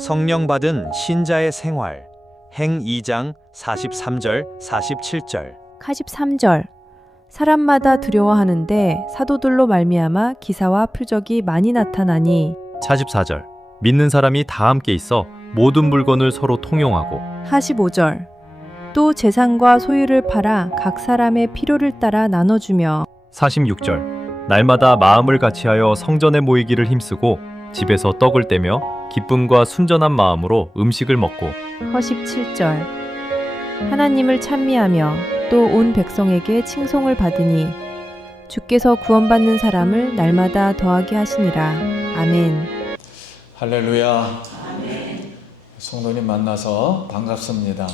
성령 받은 신자의 생활. 행 2장 43절 47절. 43절. 사람마다 두려워하는데 사도들로 말미암아 기사와 표적이 많이 나타나니. 44절. 믿는 사람이 다 함께 있어 모든 물건을 서로 통용하고. 45절. 또 재산과 소유를 팔아 각 사람의 필요를 따라 나눠주며. 46절. 날마다 마음을 같이하여 성전에 모이기를 힘쓰고 집에서 떡을 떼며 기쁨과 순전한 마음으로 음식을 먹고. 47절. 하나님을 찬미하며 또 온 백성에게 칭송을 받으니 주께서 구원받는 사람을 날마다 더하게 하시니라. 아멘. 할렐루야. 성도님 만나서 반갑습니다.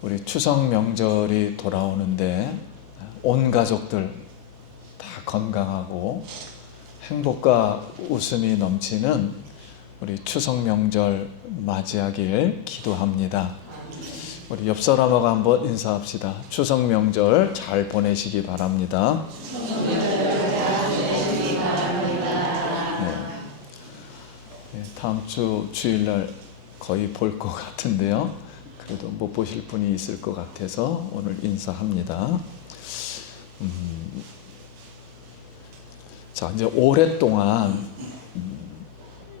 우리 추석 명절이 돌아오는데 온 가족들 다 건강하고 행복과 웃음이 넘치는 우리 추석 명절 맞이하길 기도합니다. 우리 옆 사람하고 한번 인사합시다. 추석 명절 잘 보내시기 바랍니다. 네, 다음 주 주일날 거의 볼 것 같은데요. 그래도 못 보실 분이 있을 것 같아서 오늘 인사합니다. 자, 이제 오랫동안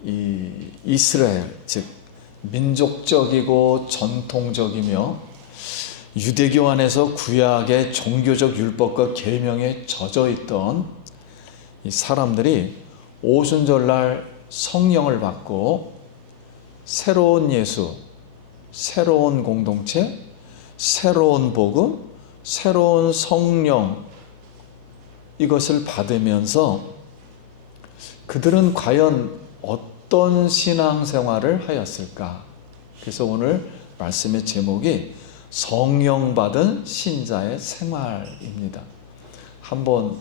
이 이스라엘, 즉 민족적이고 전통적이며 유대교 안에서 구약의 종교적 율법과 계명에 젖어 있던 이 사람들이 오순절날 성령을 받고 새로운 예수, 새로운 공동체, 새로운 복음, 새로운 성령, 이것을 받으면서 그들은 과연 어떤 신앙생활을 하였을까? 그래서 오늘 말씀의 제목이 성령 받은 신자의 생활입니다. 한번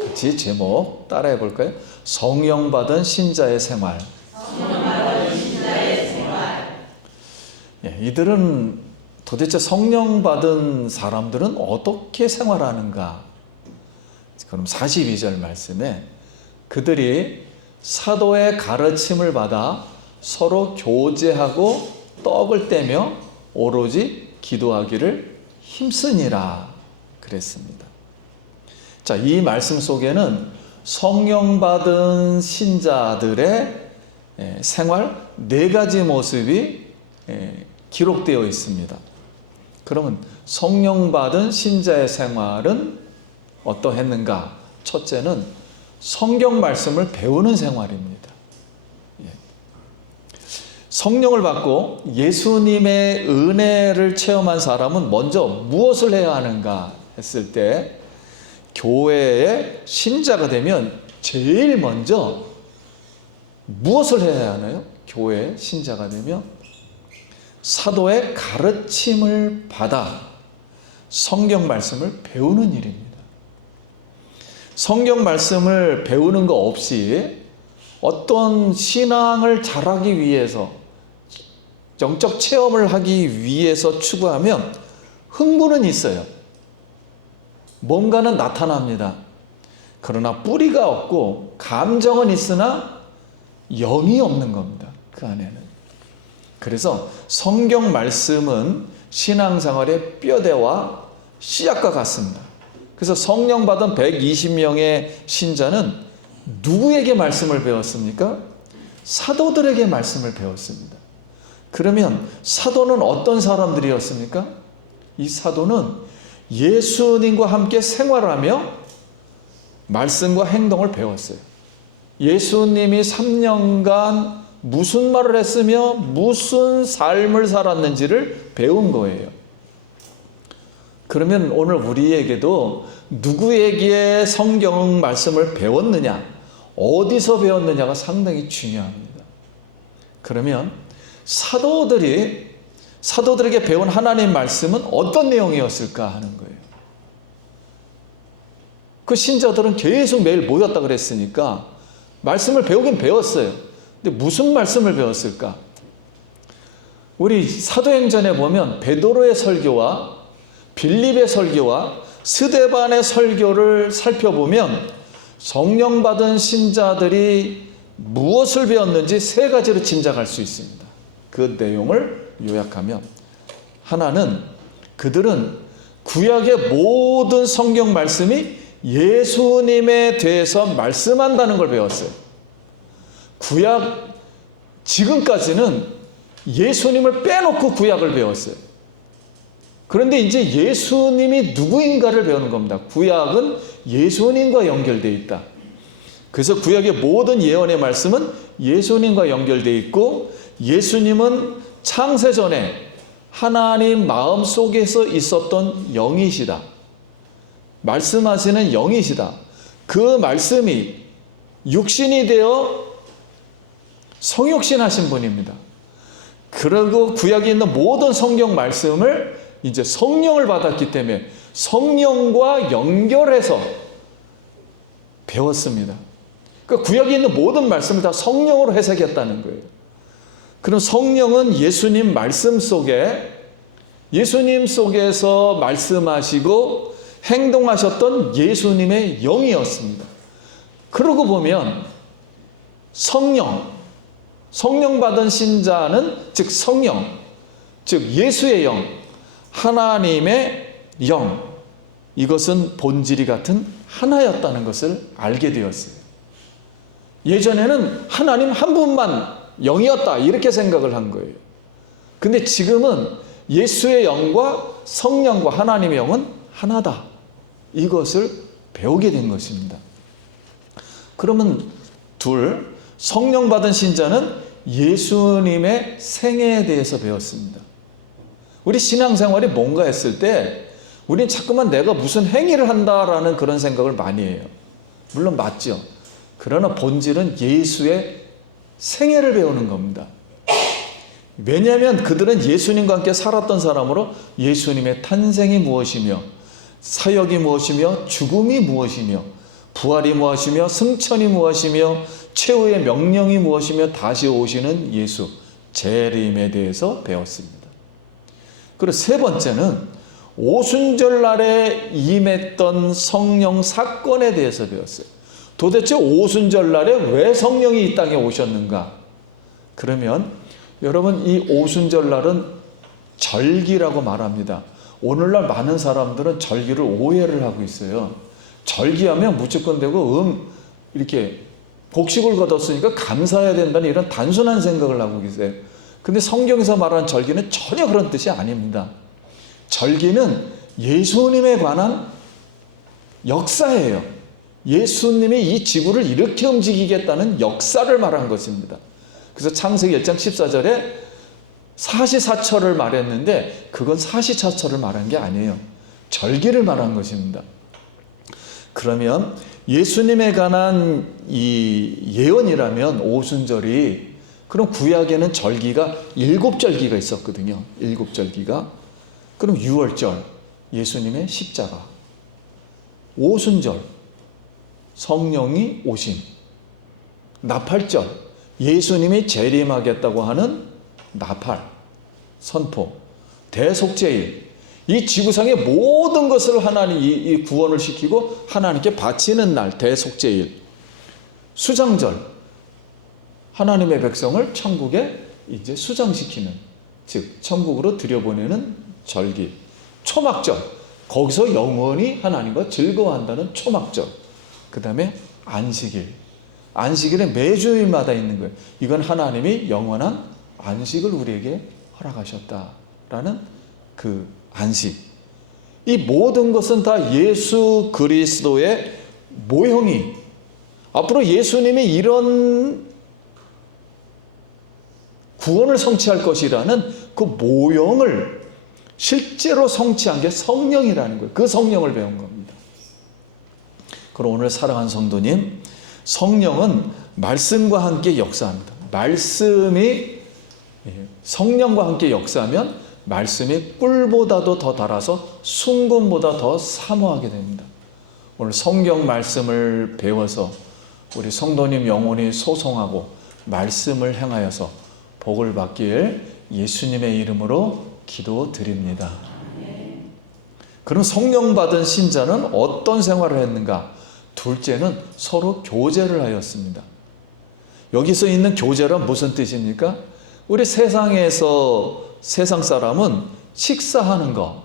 같이 제목 따라해 볼까요? 성령 받은 신자의 생활. 이들은 도대체 성령 받은 사람들은 어떻게 생활하는가? 그럼 42절 말씀에 그들이 사도의 가르침을 받아 서로 교제하고 떡을 떼며 오로지 기도하기를 힘쓰니라 그랬습니다. 자, 이 말씀 속에는 성령 받은 신자들의 생활 4가지 모습이 기록되어 있습니다. 그러면 성령 받은 신자의 생활은 어떠했는가? 첫째는 성경 말씀을 배우는 생활입니다. 성령을 받고 예수님의 은혜를 체험한 사람은 먼저 무엇을 해야 하는가 했을 때 교회의 신자가 되면 제일 먼저 무엇을 해야 하나요? 교회의 신자가 되면 사도의 가르침을 받아 성경 말씀을 배우는 일입니다. 성경 말씀을 배우는 거 없이 어떤 신앙을 잘하기 위해서, 영적 체험을 하기 위해서 추구하면 흥분은 있어요. 뭔가는 나타납니다. 그러나 뿌리가 없고 감정은 있으나 영이 없는 겁니다. 그 안에는. 그래서 성경 말씀은 신앙생활의 뼈대와 씨앗과 같습니다. 그래서 성령 받은 120명의 신자는 누구에게 말씀을 배웠습니까? 사도들에게 말씀을 배웠습니다. 그러면 사도는 어떤 사람들이었습니까? 이 사도는 예수님과 함께 생활하며 말씀과 행동을 배웠어요. 예수님이 3년간 무슨 말을 했으며 무슨 삶을 살았는지를 배운 거예요. 그러면 오늘 우리에게도 누구에게 성경 말씀을 배웠느냐, 어디서 배웠느냐가 상당히 중요합니다. 그러면 사도들에게 배운 하나님 말씀은 어떤 내용이었을까 하는 거예요. 그 신자들은 계속 매일 모였다 그랬으니까 말씀을 배우긴 배웠어요. 근데 무슨 말씀을 배웠을까? 우리 사도행전에 보면 베드로의 설교와 빌립의 설교와 스데반의 설교를 살펴보면 성령 받은 신자들이 무엇을 배웠는지 세 가지로 짐작할 수 있습니다. 그 내용을 요약하면, 하나는 그들은 구약의 모든 성경 말씀이 예수님에 대해서 말씀한다는 걸 배웠어요. 구약 지금까지는 예수님을 빼놓고 구약을 배웠어요. 그런데 이제 예수님이 누구인가를 배우는 겁니다. 구약은 예수님과 연결되어 있다. 그래서 구약의 모든 예언의 말씀은 예수님과 연결되어 있고, 예수님은 창세전에 하나님 마음속에서 있었던 영이시다. 말씀하시는 영이시다. 그 말씀이 육신이 되어 성육신하신 분입니다. 그리고 구약에 있는 모든 성경 말씀을 이제 성령을 받았기 때문에 성령과 연결해서 배웠습니다. 그러니까 구약에 있는 모든 말씀을 다 성령으로 해석했다는 거예요. 그럼 성령은 예수님 말씀 속에, 예수님 속에서 말씀하시고 행동하셨던 예수님의 영이었습니다. 그러고 보면 성령 받은 신자는, 즉 성령, 즉 예수의 영, 하나님의 영, 이것은 본질이 같은 하나였다는 것을 알게 되었어요. 예전에는 하나님 한 분만 영이었다 이렇게 생각을 한 거예요. 근데 지금은 예수의 영과 성령과 하나님의 영은 하나다, 이것을 배우게 된 것입니다. 그러면 성령 받은 신자는 예수님의 생애에 대해서 배웠습니다. 우리 신앙생활이 뭔가 했을 때 우린 자꾸만 내가 무슨 행위를 한다라는 그런 생각을 많이 해요. 물론 맞죠. 그러나 본질은 예수의 생애를 배우는 겁니다. 왜냐하면 그들은 예수님과 함께 살았던 사람으로 예수님의 탄생이 무엇이며, 사역이 무엇이며, 죽음이 무엇이며, 부활이 무엇이며, 승천이 무엇이며, 최후의 명령이 무엇이며, 다시 오시는 예수, 재림에 대해서 배웠습니다. 그리고 세 번째는 오순절날에 임했던 성령 사건에 대해서 배웠어요. 도대체 오순절날에 왜 성령이 이 땅에 오셨는가? 그러면 여러분, 이 오순절날은 절기라고 말합니다. 오늘날 많은 사람들은 절기를 오해를 하고 있어요. 절기하면 무조건 되고 이렇게 곡식을 거뒀으니까 감사해야 된다는 이런 단순한 생각을 하고 계세요. 근데 성경에서 말하는 절기는 전혀 그런 뜻이 아닙니다. 절기는 예수님에 관한 역사예요. 예수님이 이 지구를 이렇게 움직이겠다는 역사를 말한 것입니다. 그래서 창세기 1장 14절에 사시사철을 말했는데 그건 사시사철을 말한 게 아니에요. 절기를 말한 것입니다. 그러면 예수님에 관한 이 예언이라면 오순절이, 그럼 구약에는 절기가 7절기가 있었거든요. 7절기가. 그럼 유월절, 예수님의 십자가. 오순절, 성령이 오심. 나팔절, 예수님이 재림하겠다고 하는 나팔, 선포. 대속죄일, 이 지구상의 모든 것을 하나님 이 구원을 시키고 하나님께 바치는 날, 대속죄일. 수장절, 하나님의 백성을 천국에 이제 수장시키는, 즉 천국으로 들여보내는 절기. 초막절, 거기서 영원히 하나님과 즐거워한다는 초막절. 그 다음에 안식일. 안식일은 매주일마다 있는 거예요. 이건 하나님이 영원한 안식을 우리에게 허락하셨다라는 그 안식. 이 모든 것은 다 예수 그리스도의 모형이, 앞으로 예수님이 이런 구원을 성취할 것이라는 그 모형을 실제로 성취한 게 성령이라는 거예요. 그 성령을 배운 겁니다. 그럼 오늘 사랑하는 성도님, 성령은 말씀과 함께 역사합니다. 말씀이 성령과 함께 역사하면 말씀이 꿀보다도 더 달아서 순금보다 더 사모하게 됩니다. 오늘 성경 말씀을 배워서 우리 성도님 영혼이 소송하고 말씀을 행하여서 복을 받길 예수님의 이름으로 기도드립니다. 그럼 성령 받은 신자는 어떤 생활을 했는가? 둘째는 서로 교제를 하였습니다. 여기서 있는 교제란 무슨 뜻입니까? 우리 세상에서 세상 사람은 식사하는 거,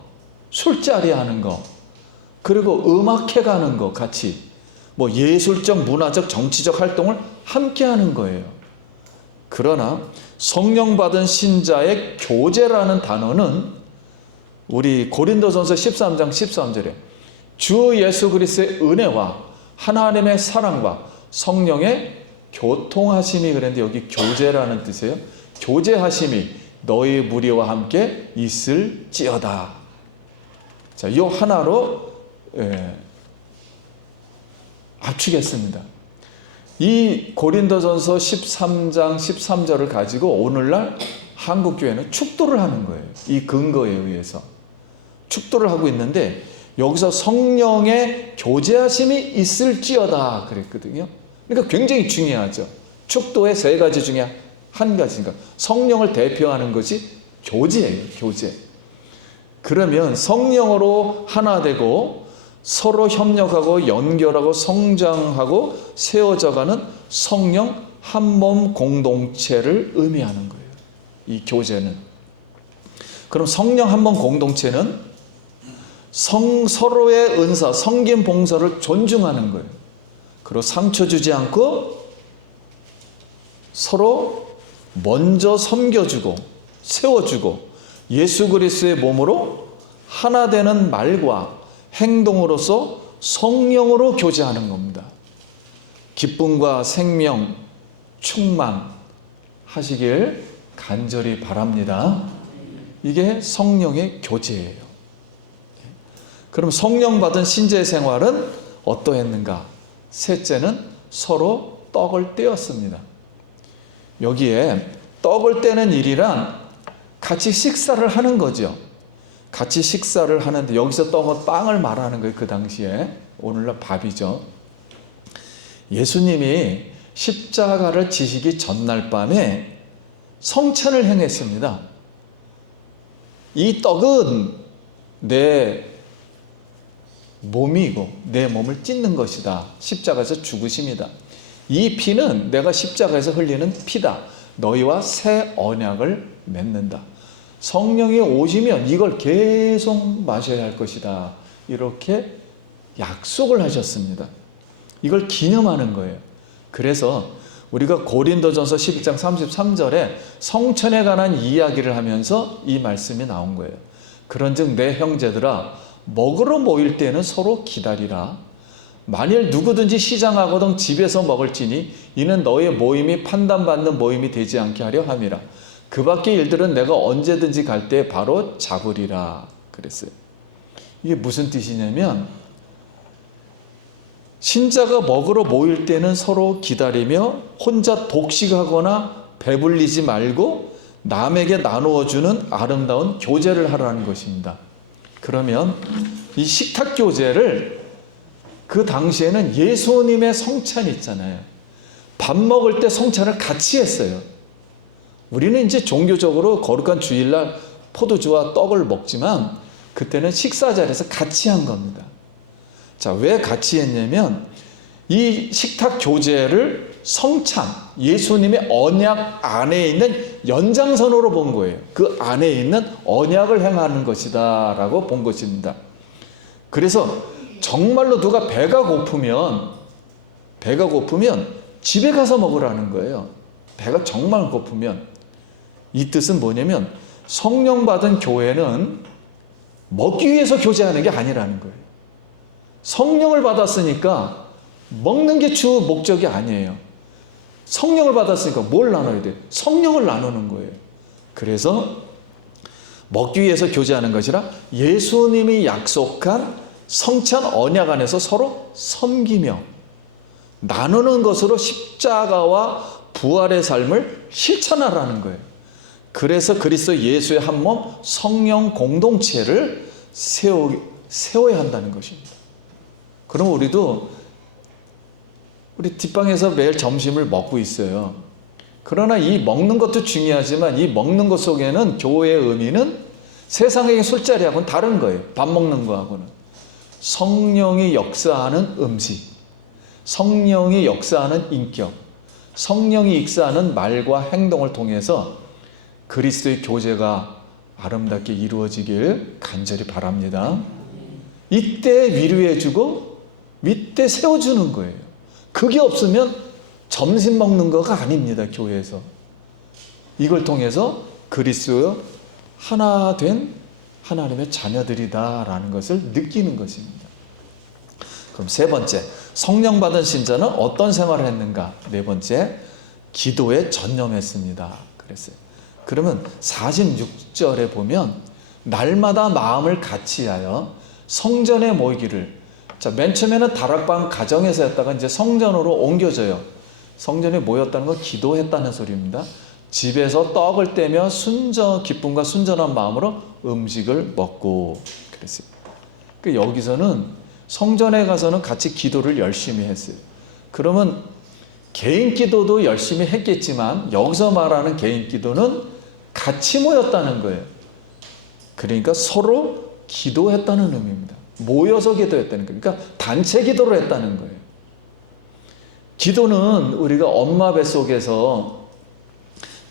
술자리 하는 거, 그리고 음악회 가는 거 같이 뭐 예술적, 문화적, 정치적 활동을 함께 하는 거예요. 그러나 성령 받은 신자의 교제라는 단어는 우리 고린도전서 13장 13절에 주 예수 그리스도의 은혜와 하나님의 사랑과 성령의 교통하심이 그랬는데 여기 교제라는 뜻이에요. 교제하심이 너희 무리와 함께 있을지어다. 자, 이 하나로 합치겠습니다. 이 고린도전서 13장 13절을 가지고 오늘날 한국교회는 축도를 하는 거예요. 이 근거에 의해서 축도를 하고 있는데 여기서 성령의 교제하심이 있을지어다 그랬거든요. 그러니까 굉장히 중요하죠. 축도의 세 가지 중에 한 가지인가. 성령을 대표하는 것이 교제예요. 교제. 그러면 성령으로 하나 되고 서로 협력하고 연결하고 성장하고 세워져가는 성령 한 몸 공동체를 의미하는 거예요. 이 교제는. 그럼 성령 한 몸 공동체는 서로의 은사, 섬김 봉사를 존중하는 거예요. 그리고 상처 주지 않고 서로 먼저 섬겨주고 세워주고 예수 그리스도의 몸으로 하나 되는 말과 행동으로서 성령으로 교제하는 겁니다. 기쁨과 생명 충만하시길 간절히 바랍니다. 이게 성령의 교제예요. 그럼 성령 받은 신자의 생활은 어떠했는가? 셋째는 서로 떡을 떼었습니다. 여기에 떡을 떼는 일이란 같이 식사를 하는 거죠. 같이 식사를 하는데 여기서 떡은 빵을 말하는 거예요. 그 당시에. 오늘날 밥이죠. 예수님이 십자가를 지시기 전날 밤에 성찬을 행했습니다. 이 떡은 내 몸이고 내 몸을 찢는 것이다. 십자가에서 죽으심이다. 이 피는 내가 십자가에서 흘리는 피다. 너희와 새 언약을 맺는다. 성령이 오시면 이걸 계속 마셔야 할 것이다. 이렇게 약속을 하셨습니다. 이걸 기념하는 거예요. 그래서 우리가 고린도전서 12장 33절에 성찬에 관한 이야기를 하면서 이 말씀이 나온 거예요. 그런즉 내 형제들아 먹으러 모일 때는 서로 기다리라. 만일 누구든지 시장하거든 집에서 먹을지니 이는 너의 모임이 판단받는 모임이 되지 않게 하려 함이라. 그 밖의 일들은 내가 언제든지 갈 때 바로 잡으리라 그랬어요. 이게 무슨 뜻이냐면 신자가 먹으러 모일 때는 서로 기다리며 혼자 독식하거나 배불리지 말고 남에게 나누어 주는 아름다운 교제를 하라는 것입니다. 그러면 이 식탁 교제를 그 당시에는 예수님의 성찬이 있잖아요. 밥 먹을 때 성찬을 같이 했어요. 우리는 이제 종교적으로 거룩한 주일날 포도주와 떡을 먹지만 그때는 식사 자리에서 같이 한 겁니다. 자, 왜 같이 했냐면 이 식탁 교제를 성찬, 예수님의 언약 안에 있는 연장선으로 본 거예요. 그 안에 있는 언약을 행하는 것이다 라고 본 것입니다. 그래서 정말로 누가 배가 고프면 집에 가서 먹으라는 거예요. 배가 정말 고프면. 이 뜻은 뭐냐면 성령 받은 교회는 먹기 위해서 교제하는 게 아니라는 거예요. 성령을 받았으니까 먹는 게 주 목적이 아니에요. 성령을 받았으니까 뭘 나눠야 돼요? 성령을 나누는 거예요. 그래서 먹기 위해서 교제하는 것이라 예수님이 약속한 성찬 언약 안에서 서로 섬기며 나누는 것으로 십자가와 부활의 삶을 실천하라는 거예요. 그래서 그리스도 예수의 한 몸 성령 공동체를 세워야 한다는 것입니다. 그럼 우리도 우리 뒷방에서 매일 점심을 먹고 있어요. 그러나 이 먹는 것도 중요하지만 이 먹는 것 속에는 교회의 의미는 세상의 술자리하고는 다른 거예요. 밥 먹는 거하고는. 성령이 역사하는 음식, 성령이 역사하는 인격, 성령이 익사하는 말과 행동을 통해서 그리스도의 교제가 아름답게 이루어지길 간절히 바랍니다. 이때 위로해주고 이때 세워주는 거예요. 그게 없으면 점심 먹는 거가 아닙니다. 교회에서. 이걸 통해서 그리스도와 하나 된 하나님의 자녀들이다라는 것을 느끼는 것입니다. 그럼 세 번째, 성령 받은 신자는 어떤 생활을 했는가? 네 번째, 기도에 전념했습니다. 그랬어요. 그러면 46절에 보면 날마다 마음을 같이하여 성전에 모이기를. 자, 맨 처음에는 다락방 가정에서 했다가 이제 성전으로 옮겨져요. 성전에 모였다는 건 기도했다는 소리입니다. 집에서 떡을 떼며 기쁨과 순전한 마음으로 음식을 먹고 그랬어요. 그 여기서는 성전에 가서는 같이 기도를 열심히 했어요. 그러면 개인 기도도 열심히 했겠지만 여기서 말하는 개인 기도는 같이 모였다는 거예요. 그러니까 서로 기도했다는 의미입니다. 모여서 기도했다는 거예요. 그러니까 단체 기도를 했다는 거예요. 기도는 우리가 엄마 뱃속에서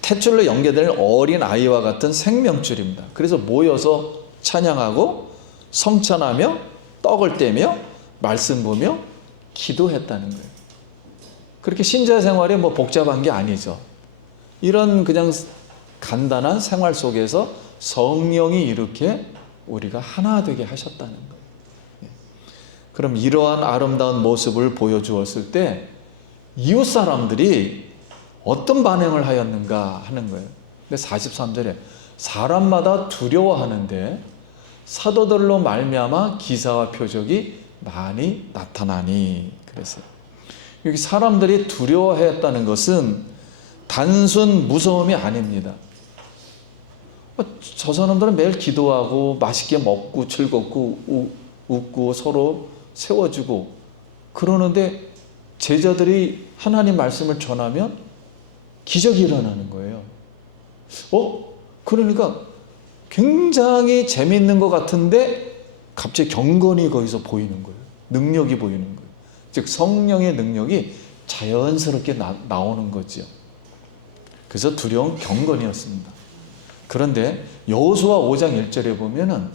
탯줄로 연계될 어린 아이와 같은 생명줄입니다. 그래서 모여서 찬양하고 성찬하며 떡을 떼며 말씀 보며 기도했다는 거예요. 그렇게 신자 생활이 뭐 복잡한 게 아니죠. 이런 그냥 간단한 생활 속에서 성령이 이렇게 우리가 하나 되게 하셨다는 거예요. 그럼 이러한 아름다운 모습을 보여주었을 때 이웃 사람들이 어떤 반응을 하였는가 하는 거예요. 근데 43절에 사람마다 두려워하는데 사도들로 말미암아 기사와 표적이 많이 나타나니 그랬어요. 여기 사람들이 두려워했다는 것은 단순 무서움이 아닙니다. 저 사람들은 매일 기도하고 맛있게 먹고 즐겁고 웃고 서로 세워주고 그러는데 제자들이 하나님 말씀을 전하면 기적이 일어나는 거예요. 그러니까 굉장히 재미있는 것 같은데 갑자기 경건이 거기서 보이는 거예요. 능력이 보이는 거예요. 즉 성령의 능력이 자연스럽게 나오는 거죠. 그래서 두려운 경건이었습니다. 그런데 여호수아 5장 1절에 보면은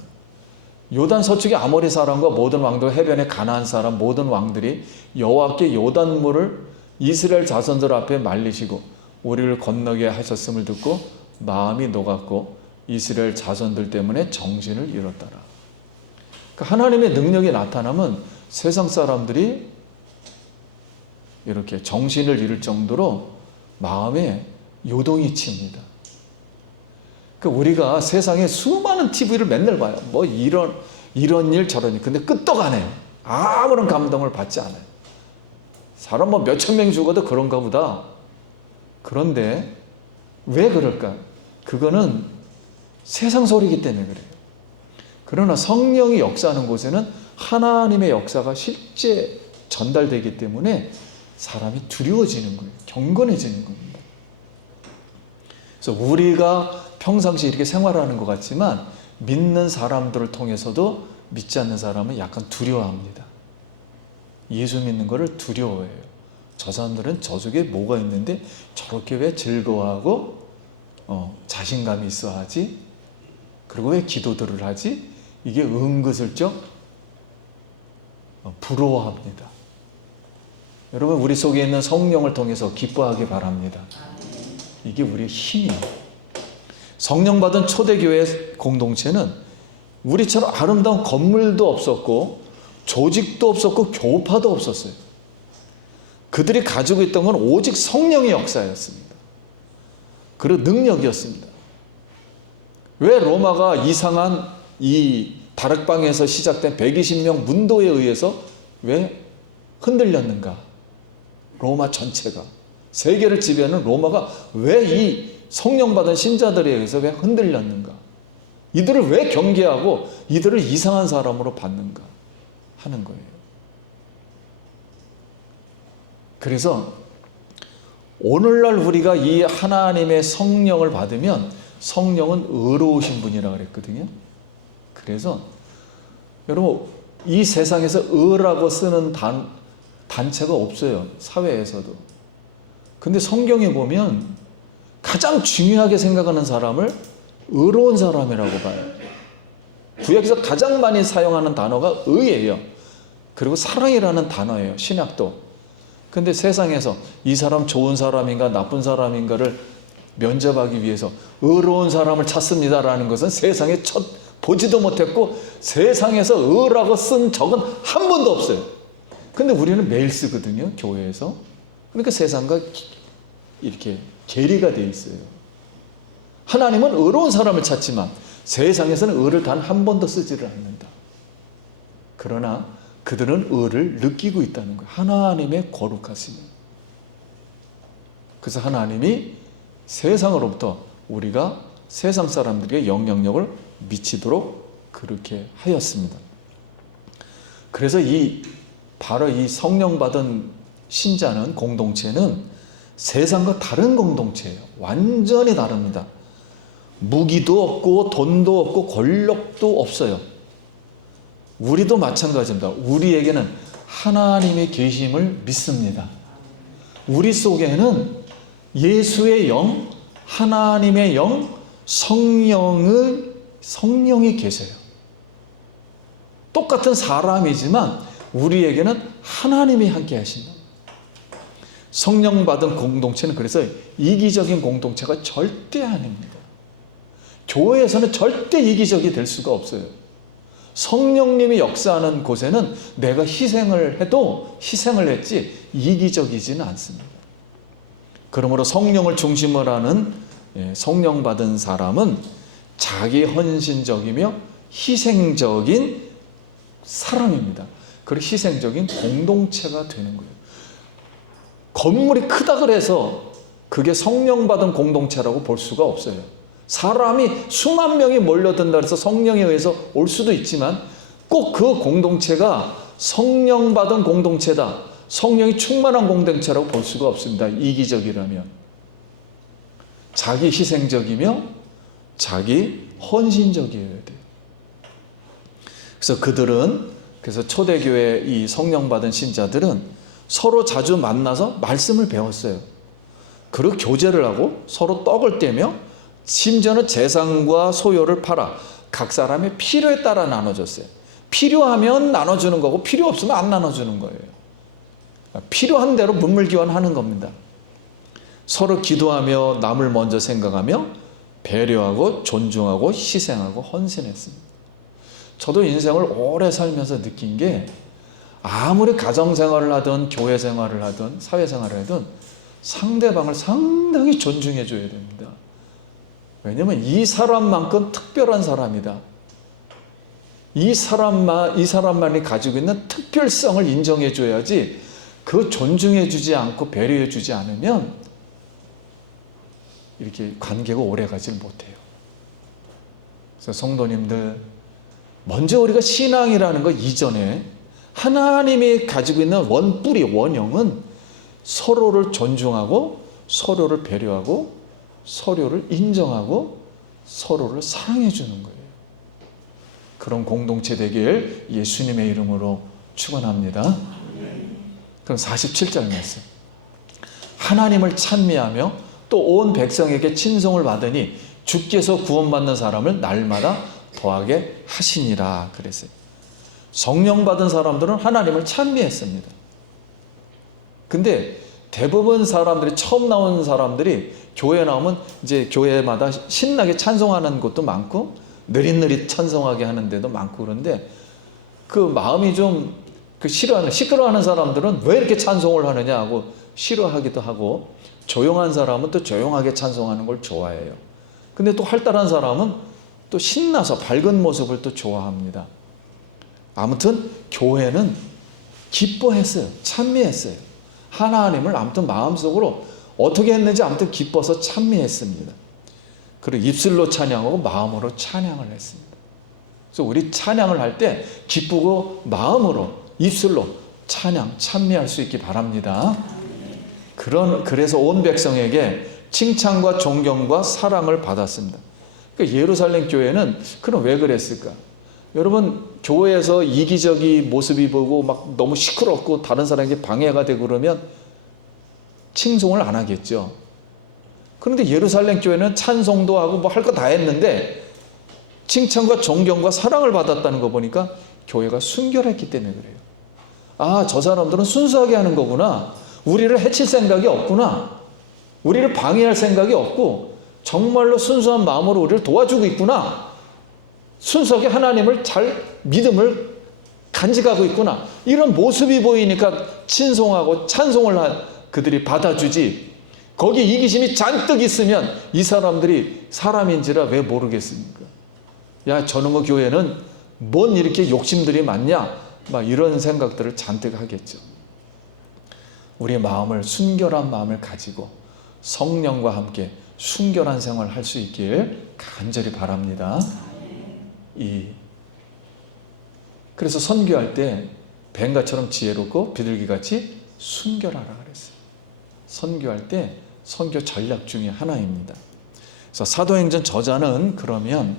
요단 서쪽의 아모리 사람과 모든 왕들 해변의 가나안 사람 모든 왕들이 여호와께 요단물을 이스라엘 자손들 앞에 말리시고 우리를 건너게 하셨음을 듣고 마음이 녹았고 이스라엘 자손들 때문에 정신을 잃었더라. 그러니까 하나님의 능력이 나타나면 세상 사람들이 이렇게 정신을 잃을 정도로 마음에 요동이 칩니다. 그러니까 우리가 세상에 수많은 TV를 맨날 봐요. 뭐 이런 일 저런 일. 근데 끄떡하네요. 아무런 감동을 받지 않아요. 사람 뭐 몇천 명 죽어도 그런가 보다. 그런데 왜 그럴까? 그거는 세상 소리이기 때문에 그래요. 그러나 성령이 역사하는 곳에는 하나님의 역사가 실제 전달되기 때문에 사람이 두려워지는 거예요. 경건해지는 겁니다. 그래서 우리가 평상시 이렇게 생활하는 것 같지만 믿는 사람들을 통해서도 믿지 않는 사람은 약간 두려워합니다. 예수 믿는 것을 두려워해요. 저 사람들은 저 속에 뭐가 있는데 저렇게 왜 즐거워하고 자신감이 있어 하지? 그리고 왜 기도들을 하지? 이게 은근슬쩍 부러워합니다. 여러분 우리 속에 있는 성령을 통해서 기뻐하기 바랍니다. 이게 우리의 힘이에요. 성령 받은 초대교회 공동체는 우리처럼 아름다운 건물도 없었고 조직도 없었고 교파도 없었어요. 그들이 가지고 있던 건 오직 성령의 역사였습니다. 그리고 능력이었습니다. 왜 로마가 이상한 이 다락방에서 시작된 120명 문도에 의해서 왜 흔들렸는가? 로마 전체가. 세계를 지배하는 로마가 왜 이 성령 받은 신자들에 의해서 왜 흔들렸는가? 이들을 왜 경계하고 이들을 이상한 사람으로 봤는가 하는 거예요. 그래서 오늘날 우리가 이 하나님의 성령을 받으면 성령은 의로우신 분이라고 그랬거든요. 그래서 여러분 이 세상에서 의라고 쓰는 단체가 없어요. 사회에서도. 근데 성경에 보면 가장 중요하게 생각하는 사람을 의로운 사람이라고 봐요. 구약에서 가장 많이 사용하는 단어가 의예요. 그리고 사랑이라는 단어예요. 신약도. 근데 세상에서 이 사람 좋은 사람인가 나쁜 사람인가를 면접하기 위해서 의로운 사람을 찾습니다라는 것은 세상에 보지도 못했고 세상에서 의라고 쓴 적은 한 번도 없어요. 근데 우리는 매일 쓰거든요. 교회에서. 그러니까 세상과 이렇게 괴리가 돼 있어요. 하나님은 의로운 사람을 찾지만 세상에서는 의를 단 한 번도 쓰지를 않는다. 그러나 그들은 의를 느끼고 있다는 거예요. 하나님의 거룩하심을. 그래서 하나님이 세상으로부터 우리가 세상 사람들에게 영향력을 미치도록 그렇게 하였습니다. 그래서 바로 이 성령 받은 신자는, 공동체는 세상과 다른 공동체예요. 완전히 다릅니다. 무기도 없고 돈도 없고 권력도 없어요. 우리도 마찬가지입니다. 우리에게는 하나님의 계심을 믿습니다. 우리 속에는 예수의 영, 하나님의 영, 성령이 계세요. 똑같은 사람이지만 우리에게는 하나님이 함께 하신다. 성령 받은 공동체는 그래서 이기적인 공동체가 절대 아닙니다. 교회에서는 절대 이기적이 될 수가 없어요. 성령님이 역사하는 곳에는 내가 희생을 해도 희생을 했지 이기적이지는 않습니다. 그러므로 성령을 중심으로 하는 성령 받은 사람은 자기 헌신적이며 희생적인 사람입니다. 그리고 희생적인 공동체가 되는 거예요. 건물이 크다 그래서 그게 성령 받은 공동체라고 볼 수가 없어요. 사람이 수만 명이 몰려든다 그래서 성령에 의해서 올 수도 있지만 꼭 그 공동체가 성령 받은 공동체다, 성령이 충만한 공동체라고 볼 수가 없습니다. 이기적이라면. 자기 희생적이며 자기 헌신적이어야 돼요. 그래서 초대교회 이 성령 받은 신자들은 서로 자주 만나서 말씀을 배웠어요. 그리고 교제를 하고 서로 떡을 떼며 심지어는 재산과 소유를 팔아 각 사람의 필요에 따라 나눠줬어요. 필요하면 나눠주는 거고 필요 없으면 안 나눠주는 거예요. 필요한 대로 문물교환하는 겁니다. 서로 기도하며 남을 먼저 생각하며 배려하고 존중하고 희생하고 헌신했습니다. 저도 인생을 오래 살면서 느낀 게 아무리 가정생활을 하든 교회 생활을 하든 사회생활을 하든 상대방을 상당히 존중해 줘야 됩니다. 왜냐하면 이 사람만큼 특별한 사람이다. 이 사람만이 가지고 있는 특별성을 인정해 줘야지 그 존중해 주지 않고 배려해 주지 않으면 이렇게 관계가 오래 가질 못해요. 그래서 성도님들, 먼저 우리가 신앙이라는 것 이전에 하나님이 가지고 있는 원뿌리, 원형은 서로를 존중하고 서로를 배려하고 서로를 인정하고 서로를 사랑해 주는 거예요. 그런 공동체 되길 예수님의 이름으로 축원합니다. 그럼 47절 말씀. 하나님을 찬미하며 또 온 백성에게 친송을 받으니 주께서 구원받는 사람을 날마다 더하게 하시니라 그랬어요. 성령 받은 사람들은 하나님을 찬미했습니다. 근데 대부분 사람들이, 처음 나온 사람들이 교회 나오면 이제 교회마다 신나게 찬송하는 곳도 많고 느릿느릿 찬송하게 하는 데도 많고 그런데 그 마음이 좀 시끄러워하는 사람들은 왜 이렇게 찬송을 하느냐 하고 싫어하기도 하고, 조용한 사람은 또 조용하게 찬송하는 걸 좋아해요. 근데 또 활달한 사람은 또 신나서 밝은 모습을 또 좋아합니다. 아무튼 교회는 기뻐했어요. 찬미했어요. 하나님을 아무튼 마음속으로 어떻게 했는지 아무튼 기뻐서 찬미했습니다. 그리고 입술로 찬양하고 마음으로 찬양을 했습니다. 그래서 우리 찬양을 할 때 기쁘고 마음으로, 입술로 찬미할 수 있기 바랍니다. 그래서 온 백성에게 칭찬과 존경과 사랑을 받았습니다. 그러니까 예루살렘 교회는 그럼 왜 그랬을까? 여러분, 교회에서 이기적인 모습이 보고 막 너무 시끄럽고 다른 사람에게 방해가 되고 그러면 칭송을 안 하겠죠. 그런데 예루살렘 교회는 찬송도 하고 뭐 할 거 다 했는데 칭찬과 존경과 사랑을 받았다는 거 보니까 교회가 순결했기 때문에 그래요. 아, 저 사람들은 순수하게 하는 거구나. 우리를 해칠 생각이 없구나. 우리를 방해할 생각이 없고 정말로 순수한 마음으로 우리를 도와주고 있구나. 순수하게 하나님을 잘 믿음을 간직하고 있구나. 이런 모습이 보이니까 친송하고 찬송을 그들이 받아주지. 거기 이기심이 잔뜩 있으면 이 사람들이 사람인지라 왜 모르겠습니까? 야, 저놈의 교회는 뭔 이렇게 욕심들이 많냐? 막 이런 생각들을 잔뜩 하겠죠. 우리의 마음을 순결한 마음을 가지고 성령과 함께 순결한 생활을 할 수 있길 간절히 바랍니다. 그래서 선교할 때 뱀가처럼 지혜롭고 비둘기같이 순결하라 그랬어요. 선교할 때 선교 전략 중에 하나입니다. 그래서 사도행전 저자는 그러면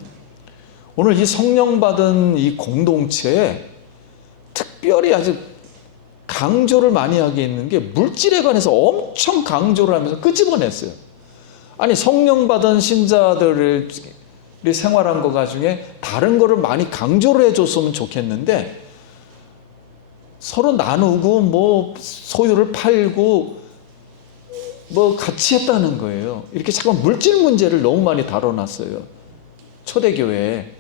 오늘 이 성령 받은 이 공동체에 특별히 아주 강조를 많이 하게 있는 게 물질에 관해서 엄청 강조를 하면서 끄집어냈어요. 아니, 성령 받은 신자들이 생활한 거 중에 다른 거를 많이 강조를 해줬으면 좋겠는데 서로 나누고 뭐 소유를 팔고 뭐 같이 했다는 거예요. 이렇게 잠깐 물질 문제를 너무 많이 다뤄놨어요. 초대교회에.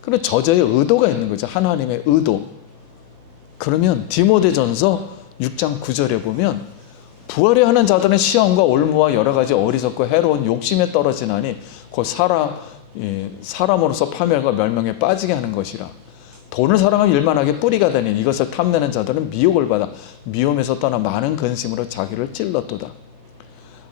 그런 저자의 의도가 있는 거죠. 하나님의 의도. 그러면 디모데전서 6장 9절에 보면 부활에 하는 자들은 시험과 올무와 여러 가지 어리석고 해로운 욕심에 떨어지나니 곧 사람으로서 파멸과 멸망에 빠지게 하는 것이라. 돈을 사랑하면 일만하게 뿌리가 되니 이것을 탐내는 자들은 미혹을 받아 미움에서 떠나 많은 근심으로 자기를 찔렀도다.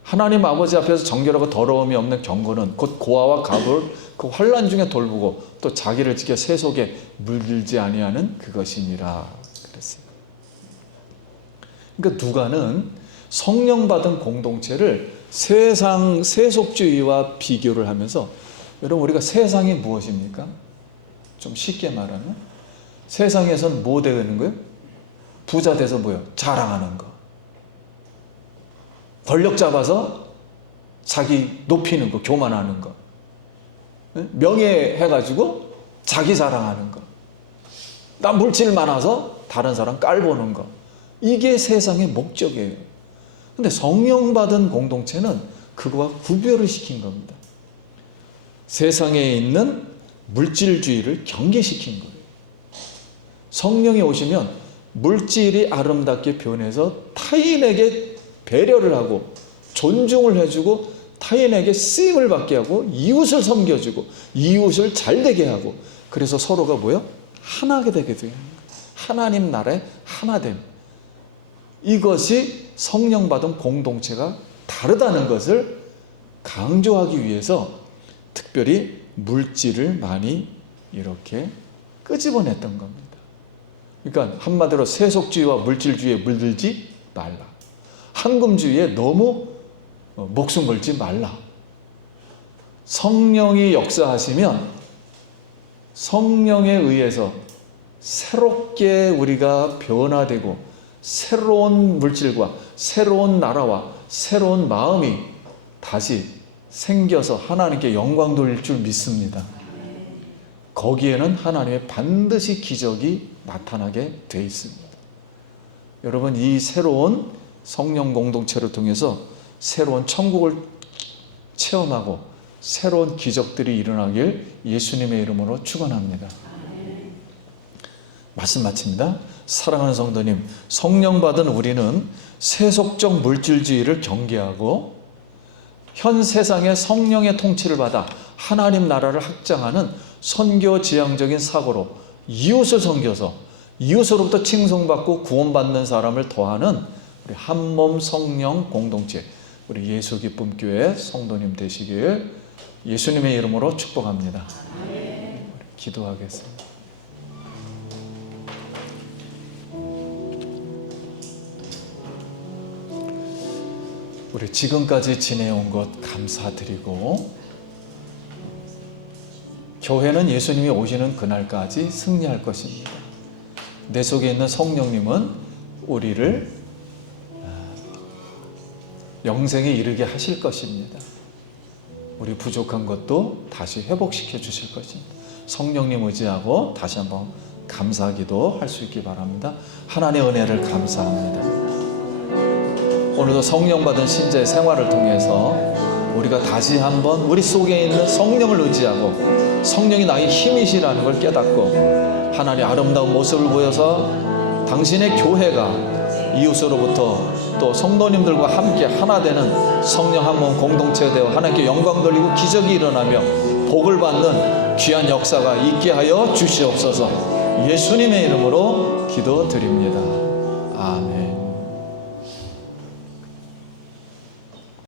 하나님 아버지 앞에서 정결하고 더러움이 없는 경건은 곧 고아와 가부를 그 환난 중에 돌보고 또 자기를 지켜 세속에 물들지 아니하는 그것이니라 그랬어요. 그러니까 누가는 성령 받은 공동체를 세상 세속주의와 비교를 하면서 여러분, 우리가 세상이 무엇입니까? 좀 쉽게 말하면 세상에선 뭐 되는 거예요? 부자 돼서 뭐예요? 자랑하는 거. 권력 잡아서 자기 높이는 거, 교만하는 거. 명예 해가지고 자기 자랑하는 거. 나 물질 많아서 다른 사람 깔보는 거. 이게 세상의 목적이에요. 근데 성령 받은 공동체는 그거와 구별을 시킨 겁니다. 세상에 있는 물질주의를 경계시킨 거예요. 성령이 오시면 물질이 아름답게 변해서 타인에게 배려를 하고 존중을 해주고 타인에게 쓰임을 받게 하고 이웃을 섬겨주고 이웃을 잘되게 하고 그래서 서로가 뭐요? 하나가 되게 되는 거예요. 하나님 나라의 하나됨. 이것이 성령 받은 공동체가 다르다는 것을 강조하기 위해서 특별히 물질을 많이 이렇게 끄집어냈던 겁니다. 그러니까 한마디로 세속주의와 물질주의에 물들지 말라. 황금주의에 너무 목숨 걸지 말라. 성령이 역사하시면 성령에 의해서 새롭게 우리가 변화되고 새로운 물질과 새로운 나라와 새로운 마음이 다시 생겨서 하나님께 영광 돌릴 줄 믿습니다. 거기에는 하나님의 반드시 기적이 나타나게 돼 있습니다. 여러분, 이 새로운 성령 공동체를 통해서 새로운 천국을 체험하고 새로운 기적들이 일어나길 예수님의 이름으로 축원합니다. 말씀 마칩니다. 사랑하는 성도님, 성령 받은 우리는 세속적 물질주의를 경계하고 현 세상의 성령의 통치를 받아 하나님 나라를 확장하는 선교지향적인 사고로 이웃을 섬겨서 이웃으로부터 칭송받고 구원받는 사람을 더하는 우리 한몸 성령 공동체, 우리 예수 기쁨 교회 성도님 되시길 예수님의 이름으로 축복합니다. 우리 기도하겠습니다. 우리 지금까지 지내온 것 감사드리고 교회는 예수님이 오시는 그날까지 승리할 것입니다. 내 속에 있는 성령님은 우리를 영생에 이르게 하실 것입니다. 우리 부족한 것도 다시 회복시켜 주실 것입니다. 성령님 의지하고 다시 한번 감사기도 할 수 있기 바랍니다. 하나님의 은혜를 감사합니다. 오늘도 성령 받은 신자의 생활을 통해서 우리가 다시 한번 우리 속에 있는 성령을 의지하고 성령이 나의 힘이시라는 걸 깨닫고 하나님의 아름다운 모습을 보여서 당신의 교회가 이웃으로부터 또 성도님들과 함께 하나 되는 성령 한 몸 공동체가 되어 하나님께 영광 돌리고 기적이 일어나며 복을 받는 귀한 역사가 있게 하여 주시옵소서. 예수님의 이름으로 기도드립니다. 아멘.